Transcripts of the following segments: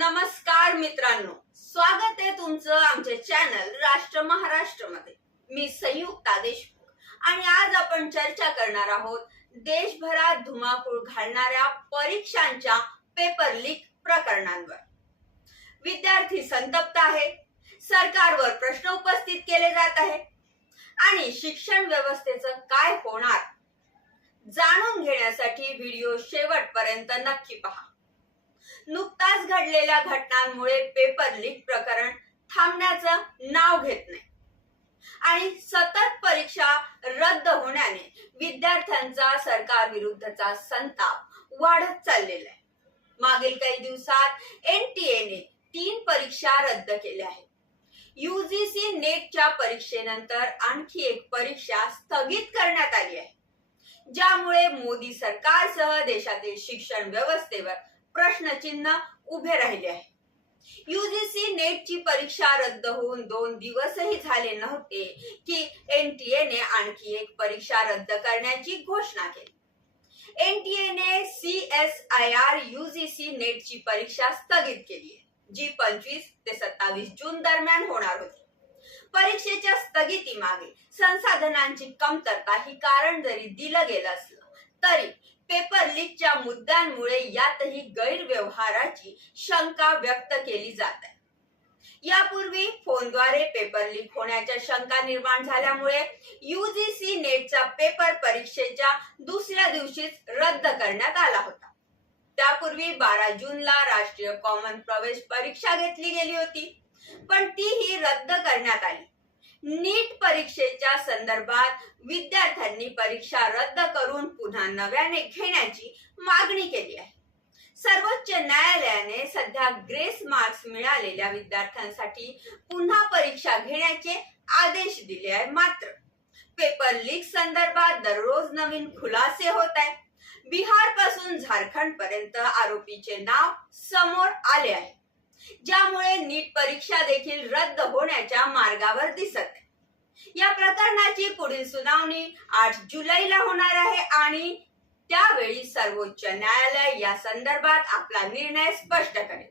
नमस्कार मित्रांनो. स्वागत आहे तुमचं आमच्या चॅनल राष्ट्र महाराष्ट्रमध्ये. मी संयुक्ता देशमुख आणि आज आपण चर्चा करणार आहोत देशभरात धुमाकूळ घालणाऱ्या परीक्षांच्या पेपर लीक प्रकरणांवर. विद्यार्थी संतप्त आहे सरकारवर प्रश्न उपस्थित केले जात आहे आणि शिक्षण व्यवस्थेचं काय होणार? जाणून घेण्यासाठी व्हिडिओ शेवटपर्यंत नक्की पहा. नुकताच घडलेल्या घटनांमुळे पेपर लीक प्रकरण थांबण्याचं नाव घेत नाही. आणि सतत परीक्षा रद्द होण्याने विद्यार्थ्यांचा सरकार विरुद्धचा संताप वाढत चाललेला आहे. मागील काही दिवसात एनटीएने तीन परीक्षा रद्द केल्या आहेत. युजीसी नेटच्या परीक्षेनंतर आणखी एक परीक्षा स्थगित करण्यात आली आहे. ज्यामुळे मोदी सरकारसह देशातील शिक्षण व्यवस्थेवर प्रश्नचिन्ह उभे राहिले आहे. युजीसी नेटची परीक्षा रद्द होऊन दोन दिवसही झाले नव्हते की एनटीएने आणखी एक परीक्षा रद्द करण्याची घोषणा केली. एनटीएने C S I R UGC नेटची परीक्षा स्थगित केली आहे जी पंचवीस ते सत्तावीस जून दरम्यान होणार होती. परीक्षेच्या स्थगिती मागे संसाधनांची कमतरता ही कारण जरी दिलं गेलं असलं तरी पेपर लीकच्या मुद्द्यांमुळे यातही गैरव्यवहाराची शंका व्यक्त केली जात आहे. यापूर्वी फोनद्वारे पेपर लीक होण्याच्या शंका निर्माण झाल्यामुळे युजीसी नेटचा पेपर परीक्षेच्या दुसऱ्या दिवशीच रद्द करण्यात आला होता. त्यापूर्वी बारा जूनला राष्ट्रीय कॉमन प्रवेश परीक्षा घेतली गेली होती पण तीही रद्द करण्यात आली. नीट परीक्षेच्या संदर्भात विद्यार्थ्यांनी परीक्षा रद्द करून पुन्हा नव्याने घेण्याची मागणी केली आहे. सर्वोच्च न्यायालयाने सध्या ग्रेस मार्क्स मिळालेल्या विद्यार्थ्यांसाठी पुन्हा परीक्षा घेण्याचे आदेश दिले आहे मात्र. पेपर लीक संदर्भात दररोज नवीन खुलासे होत आहे. बिहारपासून झारखंड पर्यंत आरोपीचे नाव समोर आले आहे. ज्यामुळे नीट परीक्षा देखील रद्द होण्याच्या मार्गावर दिसत आहे. या प्रकरणाची पुढील सुनावणी आठ जुलैला होणार आहे आणि त्यावेळी सर्वोच्च न्यायालय या संदर्भात आपला निर्णय स्पष्ट करेल.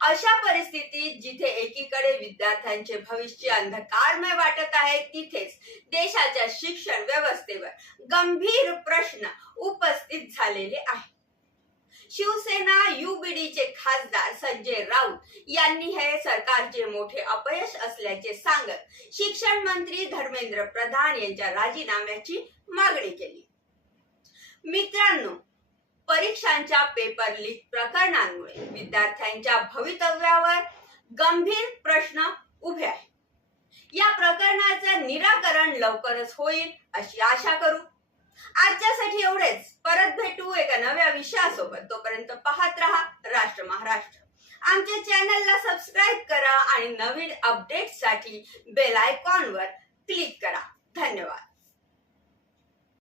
अशा परिस्थितीत जिथे एकीकडे विद्यार्थ्यांचे भविष्य अंधकारमय वाटत आहे तिथेच देशाच्या शिक्षण व्यवस्थेवर गंभीर प्रश्न उपस्थित झालेले आहे शिवसेना युबीडीचे खासदार संजय राऊत यांनी हे सरकारचे मोठे अपयश असल्याचे सांगत शिक्षण मंत्री धर्मेंद्र प्रधान यांच्या राजीनाम्याची मागणी केली. मित्रांनो परीक्षांच्या पेपर लीक प्रकरणांमुळे विद्यार्थ्यांच्या भवितव्यावर गंभीर प्रश्न उभे आहे या प्रकरणाचं निराकरण लवकरच होईल अशी आशा करू आजच्यासाठी एवढेच. परत भेटू एका नव्या विषयासोबत. तोपर्यंत पाहत राहा राष्ट्र महाराष्ट्र. आमच्या चॅनलला सबस्क्राईब करा आणि नवीन अपडेट्ससाठी बेल आयकॉनवर क्लिक करा. धन्यवाद.